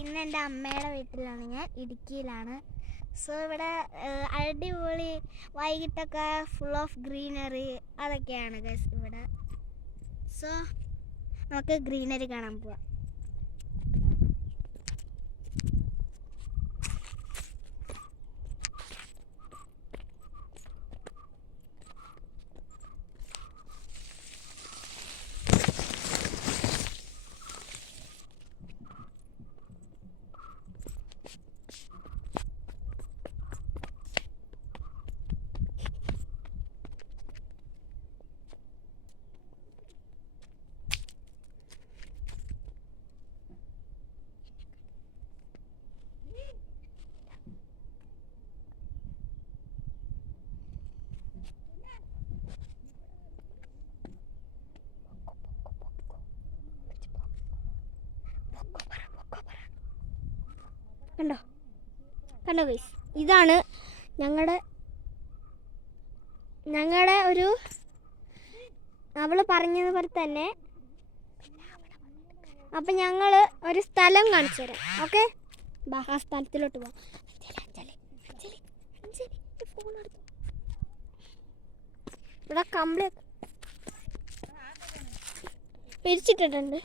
ഇന്ന് എൻ്റെ അമ്മയുടെ വീട്ടിലാണ്, ഞാൻ ഇടുക്കിയിലാണ്. സോ ഇവിടെ അടിപൊളി വൈകിട്ടൊക്കെ ഫുൾ ഓഫ് ഗ്രീനറി അതൊക്കെയാണ് ഗൈസ് ഇവിടെ. സോ നമുക്ക് ഗ്രീനറി കാണാൻ പോവാം. കണ്ടോ കണ്ടോ ഗൈസ്, ഇതാണ് ഞങ്ങളുടെ ഒരു അവൾ പറഞ്ഞതുപോലെ തന്നെ. അപ്പം ഞങ്ങൾ ഒരു സ്ഥലം കാണിച്ചു തരാം. ഓക്കെ, ആ സ്ഥലത്തിലോട്ട് പോകാം. ഇവിടെ കമ്പിളി പിരിച്ചിട്ടിട്ടുണ്ട്.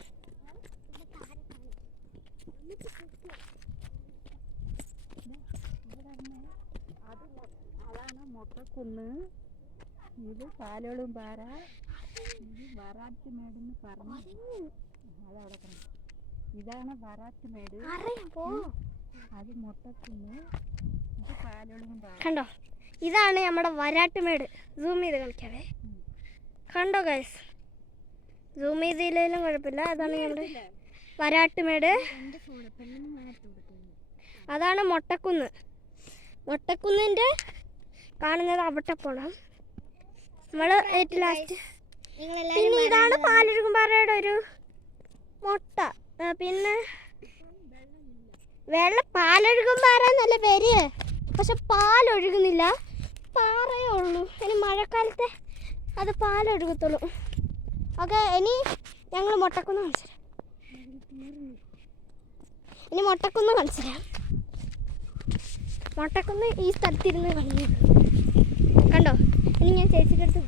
അതാണ് മൊട്ടക്കുന്ന്, ഇത് പാലോളും പാറ, ഇത് വറാറ്റുമേടെന്ന് പറഞ്ഞു. അതവിടെ പറഞ്ഞു, ഇതാണ് വറാറ്റുമേട്, അത് മൊട്ടക്കുന്ന്, ഇത് പാലോളും പാറ. കണ്ടോ, ഇതാണ് നമ്മുടെ വരാട്ടുമേട്. സൂം ചെയ്ത് കളിക്കാവേ. കണ്ടോ ഗൈസ്, സൂം ചെയ്തില്ലെങ്കിലും കുഴപ്പമില്ല. അതാണ് നമ്മുടെ വരാട്ടുമേട്. അതാണ് മൊട്ടക്കുന്ന്. മൊട്ടക്കുന്നിൻ്റെ കാണുന്നത് അവിടെ പോണം നമ്മൾ ഏറ്റവും ലാസ്റ്റ്. പിന്നെ ഇതാണ് പാലൊഴുകുംപാറയുടെ ഒരു മൊട്ട. പിന്നെ പാലൊഴുകുംപാറ എന്നല്ല പേര്, പക്ഷെ പാലൊഴുകുന്നില്ല, പാറയേ ഉള്ളൂ. ഇനി മഴക്കാലത്തെ അത് പാലൊഴുകത്തുള്ളൂ. ഓക്കെ, ഇനി ഞങ്ങൾ മൊട്ടക്കുന്ന് കാണിച്ചു തരാം. മൊട്ടക്കുന്ന് ഈ സ്ഥലത്തിരുന്ന് കളിഞ്ഞു. കണ്ടോ, ഇനി ഞാൻ ചേച്ചിയുടെ അടുത്ത്